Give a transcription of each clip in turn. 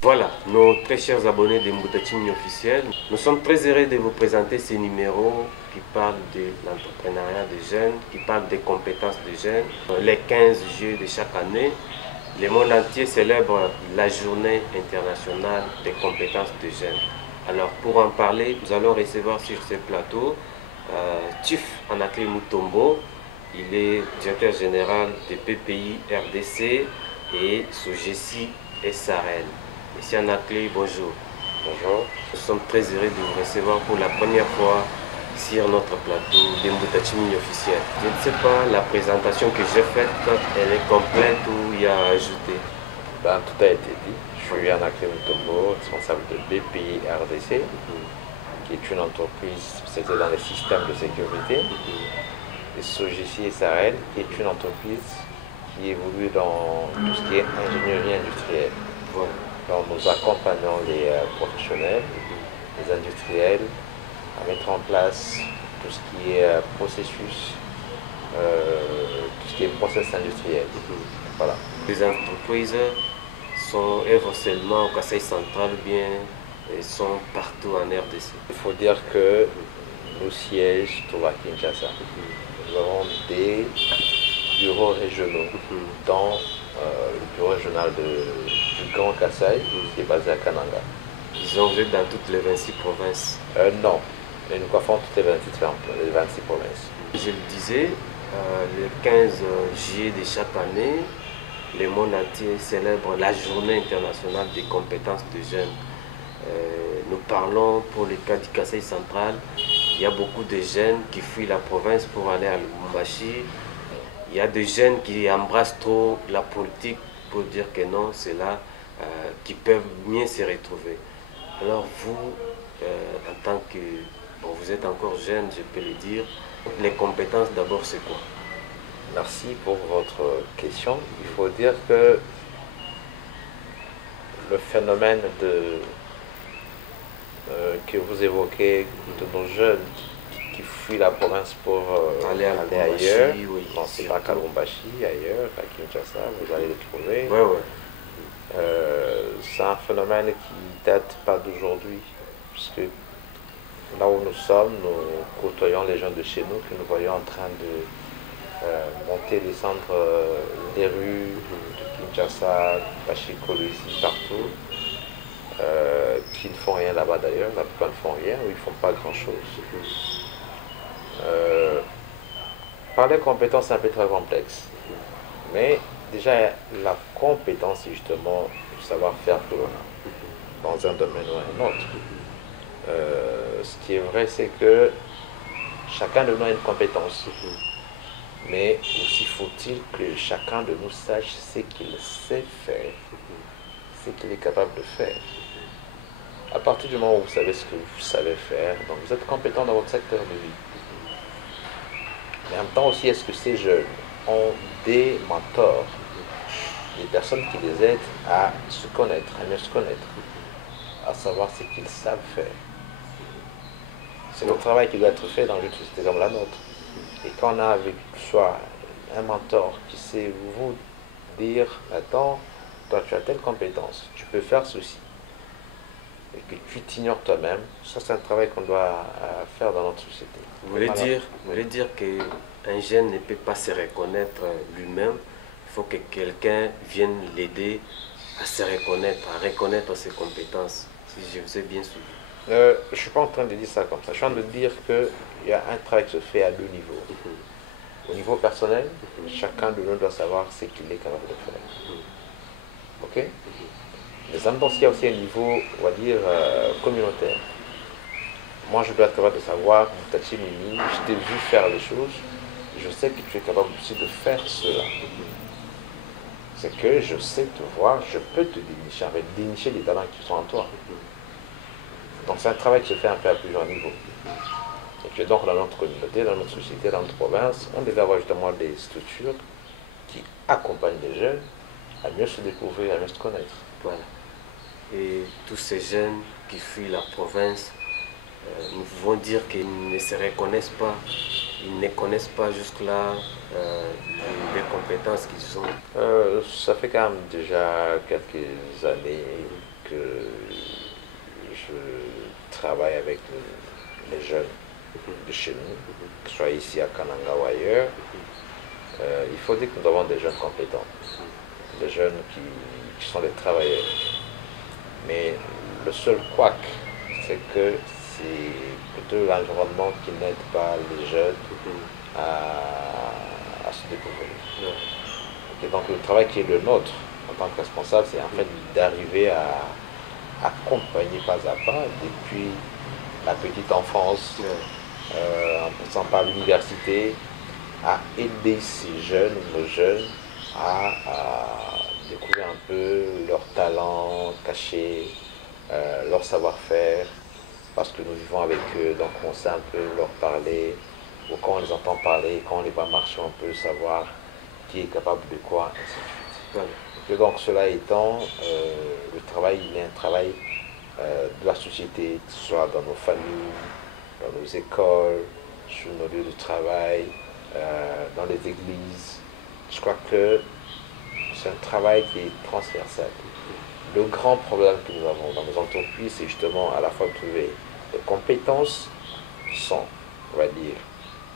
Voilà, nos très chers abonnés de Mbouta TV officiel, nous sommes très heureux de vous présenter ces numéros qui parlent de l'entrepreneuriat des jeunes, qui parlent des compétences des jeunes. Les 15 juillet de chaque année, le monde entier célèbre la journée internationale des compétences des jeunes. Alors pour en parler, nous allons recevoir sur ce plateau Tuf Anakli Mutombo. Il est directeur général de PPI RDC et Sogesi SARL. Monsieur Anakli, bonjour. Bonjour. Nous sommes très heureux de vous recevoir pour la première fois sur notre plateau de Mbouta TV officiel. Je ne sais pas, la présentation que j'ai faite, elle est complète ou il y a à ajouter? Ben, tout a été dit. Je suis Anakli Mutombo, responsable de BPI RDC, qui est une entreprise spécialisée dans les systèmes de sécurité. Et Sogesi SARL, qui est une entreprise qui évolue dans tout ce qui est ingénierie industrielle. Voilà. Donc nous accompagnons les professionnels, les industriels, à mettre en place tout ce qui est processus, tout ce qui est process industriel. Voilà. Les entreprises œuvrent seulement au Kasaï central ou bien elles sont partout en RDC? Il faut dire que nos sièges se trouvent à Kinshasa. Nous avons des bureaux régionaux, dont le bureau régional du Grand Kasaï, qui est basé à Kananga. Disons, vous êtes dans toutes les 26 provinces? Non, mais nous coiffons toutes les 26 provinces. Je le disais, le 15 juillet de chaque année, le monde entier célèbre la journée internationale des compétences des jeunes. Nous parlons pour le cas du Kasaï central, il y a beaucoup de jeunes qui fuient la province pour aller à Lubumbashi. Il y a des jeunes qui embrassent trop la politique pour dire que non, c'est là qui peuvent mieux se retrouver. Alors vous, en tant que, bon, vous êtes encore jeune, je peux le dire, les compétences d'abord c'est quoi? Merci pour votre question. Il faut dire que le phénomène que vous évoquez de nos jeunes qui fuient la province pour aller ailleurs, oui, non, c'est pas qu'à Lubumbashi, ailleurs, à Kinshasa, vous allez le trouver. Ouais, ouais. C'est un phénomène qui date pas d'aujourd'hui, puisque là où nous sommes, nous côtoyons les gens de chez nous que nous voyons en train de monter et descendre les rues de Kinshasa, Bashi-Kolwezi, partout, qui ne font rien là-bas d'ailleurs, la plupart ne font rien, ou ils ne font pas grand-chose. Parler compétence, c'est un peu très complexe, mais déjà la compétence, c'est justement le savoir-faire que l'on a dans un domaine ou un autre. Ce qui est vrai, c'est que chacun de nous a une compétence, mais aussi faut-il que chacun de nous sache ce qu'il sait faire, ce qu'il est capable de faire. À partir du moment où vous savez ce que vous savez faire, donc vous êtes compétent dans votre secteur de vie. Mais en même temps aussi, est-ce que ces jeunes ont des mentors, des personnes qui les aident à se connaître, à mieux se connaître, à savoir ce qu'ils savent faire. C'est le travail qui doit être fait dans une société comme la nôtre. Et quand on a avec soi un mentor qui sait vous dire, attends, toi tu as telle compétence, tu peux faire ceci, et que tu t'ignores toi-même, ça c'est un travail qu'on doit faire dans notre société. Vous voulez dire qu'un jeune ne peut pas se reconnaître lui-même, il faut que quelqu'un vienne l'aider à se reconnaître, à reconnaître ses compétences, si je vous ai bien suivi. Je ne suis pas en train de dire ça comme ça, je suis en train de dire qu'il y a un travail qui se fait à deux niveaux. Au niveau personnel, chacun de nous doit savoir ce qu'il est capable de faire. Ok? Mais en même temps, il y a aussi un niveau, on va dire, communautaire. Moi, je dois être capable de savoir, Tachi Mimi, je t'ai vu faire les choses, je sais que tu es capable aussi de faire cela. C'est que je sais te voir, je peux te dénicher les talents qui sont en toi. Donc c'est un travail qui se fait un peu à plusieurs niveaux. Et que donc dans notre communauté, dans notre société, dans notre province, on devait avoir justement des structures qui accompagnent les jeunes à mieux se découvrir, à mieux se connaître. Voilà. Et tous ces jeunes qui fuient la province, nous pouvons dire qu'ils ne se reconnaissent pas, ils ne connaissent pas jusque-là les compétences compétences qu'ils ont? Ça fait quand même déjà quelques années que je travaille avec les jeunes de chez nous, que ce soit ici à Kananga ou ailleurs. Il faut dire que nous avons des jeunes compétents, des jeunes qui sont des travailleurs. Mais le seul couac, c'est que c'est plutôt l'environnement qui n'aide pas les jeunes à se découvrir. Et donc le travail qui est le nôtre en tant que responsable, c'est en fait d'arriver à accompagner pas à pas depuis la petite enfance, en passant par l'université, à aider ces jeunes, nos jeunes, à découvrir un peu leurs talents cachés, leur savoir-faire, parce que nous vivons avec eux, donc on sait un peu leur parler, ou quand on les entend parler, quand on les voit marcher, on peut savoir qui est capable de quoi, ainsi de suite. Et donc cela étant, le travail, il est un travail de la société, que ce soit dans nos familles, dans nos écoles, sur nos lieux de travail, dans les églises. Je crois que c'est un travail qui est transversal. Le grand problème que nous avons dans nos entreprises, c'est justement à la fois de trouver des compétences qui sont, on va dire,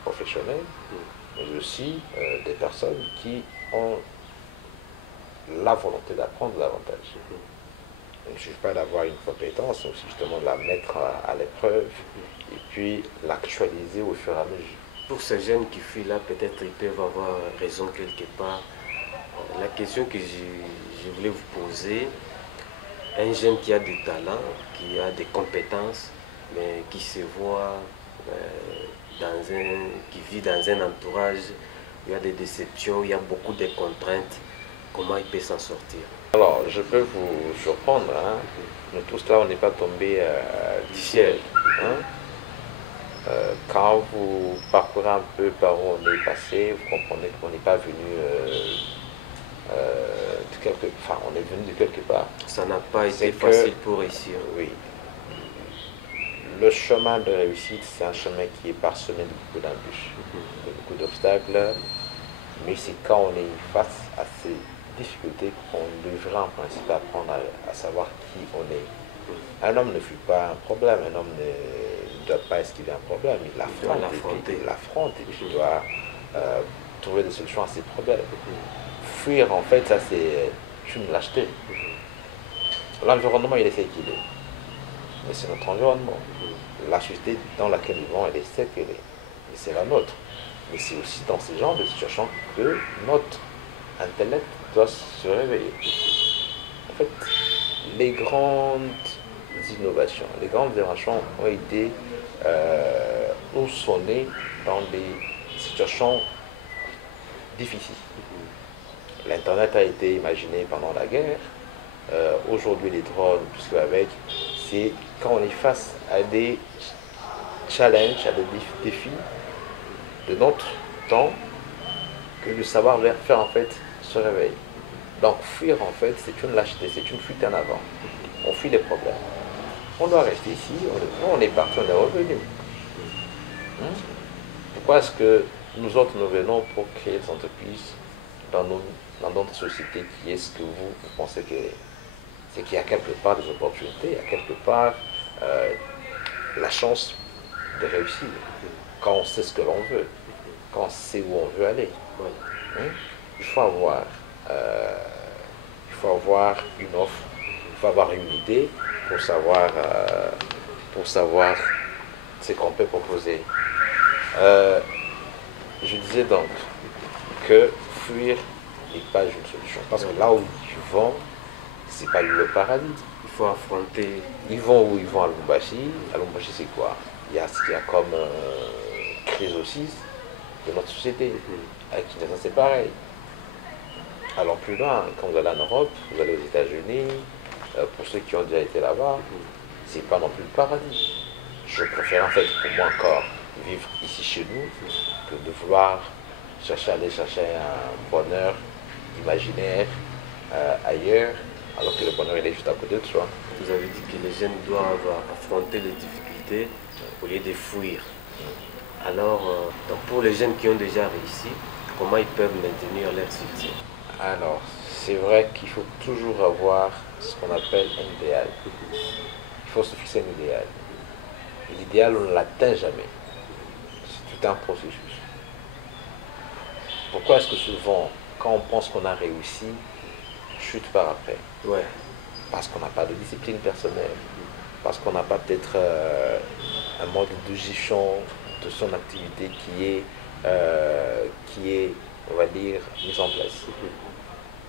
professionnelles, mais aussi des personnes qui ont la volonté d'apprendre davantage. Il ne suffit pas d'avoir une compétence, mais aussi justement de la mettre à l'épreuve et puis l'actualiser au fur et à mesure. Pour ces jeunes qui fuient là, peut-être ils peuvent avoir raison quelque part. La question que je voulais vous poser, un jeune qui a des talents, qui a des compétences, mais qui se voit qui vit dans un entourage où il y a des déceptions, il y a beaucoup de contraintes, comment il peut s'en sortir? Alors, je peux vous surprendre, hein. Nous tous là, on n'est pas tombé du ciel. Hein. Quand vous parcourez un peu par où on est passé, vous comprenez qu'on n'est pas venu on est venu de quelque part. Ça n'a pas été facile pour réussir. Oui. Le chemin de réussite, c'est un chemin qui est parsemé de beaucoup d'embûches, de beaucoup d'obstacles. Mais c'est quand on est face à ces difficultés qu'on devrait en principe apprendre à savoir qui on est. Un homme ne fuit pas un problème, un homme ne doit pas esquiver un problème, il l'affronte et puis il doit trouver des solutions à ses problèmes. Fuir, en fait, ça c'est une lâcheté. L'environnement, il est ce qu'il est. Mais c'est notre environnement. La société dans laquelle nous vivons, elle est ce qu'elle est. Et c'est la nôtre. Mais c'est aussi dans ces genres de situations que notre intellect doit se réveiller. En fait, les grandes innovations ont été ou sont nées dans des situations difficiles. L'Internet a été imaginé pendant la guerre. Aujourd'hui, les drones, tout ce qui va avec, c'est quand on est face à des challenges, à des défis de notre temps, que le savoir-faire en fait se réveille. Donc fuir en fait, c'est une lâcheté, c'est une fuite en avant. On fuit les problèmes. On doit rester ici, on est parti, on est revenu. Pourquoi est-ce que nous autres nous venons pour créer des entreprises dans notre société qui est ce que vous pensez que c'est qu'il y a quelque part des opportunités, il y a quelque part la chance de réussir quand on sait ce que l'on veut, quand on sait où on veut aller. Il faut avoir une offre, il faut avoir une idée pour savoir ce qu'on peut proposer. Je disais donc que fuir n'est pas une solution. Parce que là où ils vont, c'est pas le paradis. Il faut affronter. Ils vont où ils vont à Lubumbashi. À Lubumbashi, c'est quoi? Il y a ce qu'il y a comme crise aussi de notre société. Avec Kinshasa, c'est pareil. Allons plus loin, quand vous allez en Europe, vous allez aux États-Unis, pour ceux qui ont déjà été là-bas, c'est pas non plus le paradis. Je préfère en fait, pour moi encore, vivre ici chez nous que de vouloir aller chercher un bonheur imaginaire ailleurs, alors que le bonheur il est juste à côté de soi. Vous avez dit que les jeunes doivent affronter les difficultés au lieu de fuir. Alors, donc pour les jeunes qui ont déjà réussi, comment ils peuvent maintenir leur succès? Alors, c'est vrai qu'il faut toujours avoir ce qu'on appelle un idéal. Il faut se fixer un idéal. Et l'idéal, on ne l'atteint jamais. C'est tout un processus. Pourquoi est-ce que souvent, quand on pense qu'on a réussi, on chute par après? Ouais. Parce qu'on n'a pas de discipline personnelle, parce qu'on n'a pas peut-être un mode de gestion de son activité qui est, on va dire, mis en place.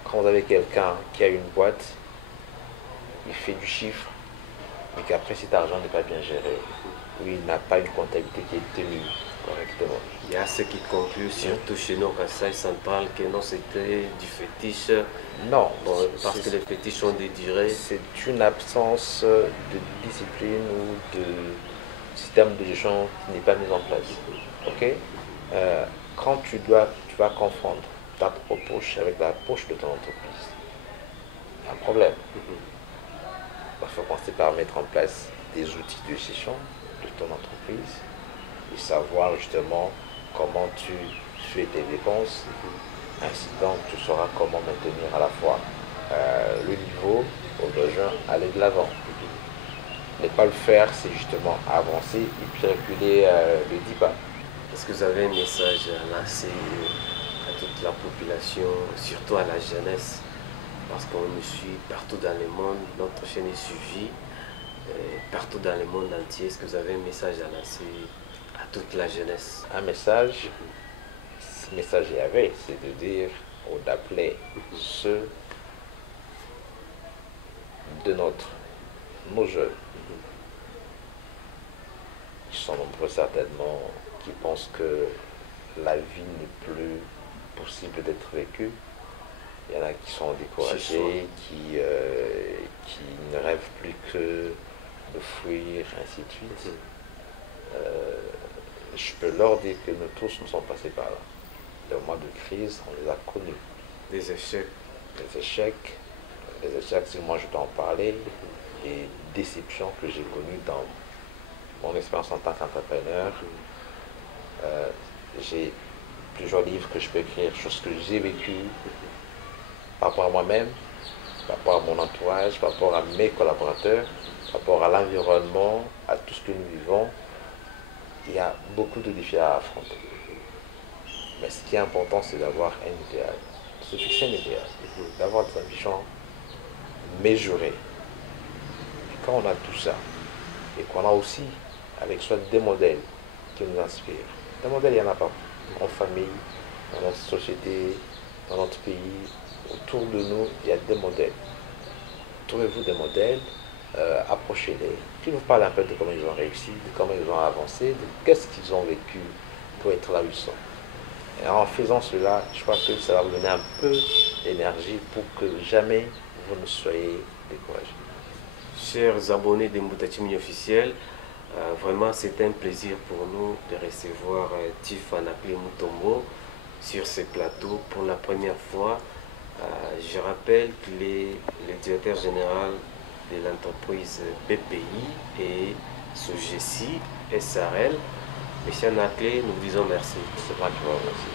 Quand vous avez quelqu'un qui a une boîte, il fait du chiffre, mais qu'après cet argent n'est pas bien géré, ou il n'a pas une comptabilité qui est tenue correctement. Il y a ceux qui concluent, surtout chez nous, quand ça, ils s'en parlent, que non, c'était du fétiche. Non, Bon, parce que les fétiches ont des durées. c'est une absence de discipline ou de système de gestion qui n'est pas mis en place. Ok? Quand tu vas confondre ta propre poche avec la poche de ton entreprise, il y a un problème. Il faut commencer par mettre en place des outils de gestion de ton entreprise et savoir justement comment tu fais tes dépenses. Ainsi donc, tu sauras comment maintenir à la fois le niveau au besoin, aller de l'avant. Ne pas le faire, c'est justement avancer et puis reculer le 10 pas. Est-ce que vous avez un message à lancer à toute la population, surtout à la jeunesse? Parce qu'on nous suit partout dans le monde, notre chaîne est suivie partout dans le monde entier. Est-ce que vous avez un message à lancer à toute la jeunesse? Un message, ce message il y avait, c'est de dire ou d'appeler ceux de nos jeunes, qui sont nombreux certainement, qui pensent que la vie n'est plus possible d'être vécue. Il y en a qui sont découragés, qui ne rêvent plus que de fuir, ainsi de suite. Je peux leur dire que nous tous nous sommes passés par là. Les moments de crise, on les a connus. Des échecs. Les échecs, si moi je dois en parler, les déceptions que j'ai connues dans mon expérience en tant qu'entrepreneur. J'ai plusieurs livres que je peux écrire, choses que j'ai vécues par rapport à moi-même, par rapport à mon entourage, par rapport à mes collaborateurs, par rapport à l'environnement, à tout ce que nous vivons. Il y a beaucoup de défis à affronter. Mais ce qui est important, c'est d'avoir un idéal, se fixer un idéal, d'avoir des ambitions mesurées. Et quand on a tout ça, et qu'on a aussi avec soi des modèles qui nous inspirent, des modèles, il y en a pas. En famille, dans notre société, dans notre pays, autour de nous, il y a des modèles. Trouvez-vous des modèles, approchez-les, qui vous parlent un peu de comment ils ont réussi, de comment ils ont avancé, de qu'est-ce qu'ils ont vécu pour être là où ils sont. Et en faisant cela, je crois que ça va vous donner un peu d'énergie pour que jamais vous ne soyez découragés. Chers abonnés de Mbouta TV officiel, vraiment c'est un plaisir pour nous de recevoir Tiff Anakli Mutombo sur ce plateau pour la première fois. Je rappelle qu'il est le directeur général de l'entreprise BPI et SOGECI SRL. Monsieur Anakli, nous vous disons merci. C'est moi qui vous remercie.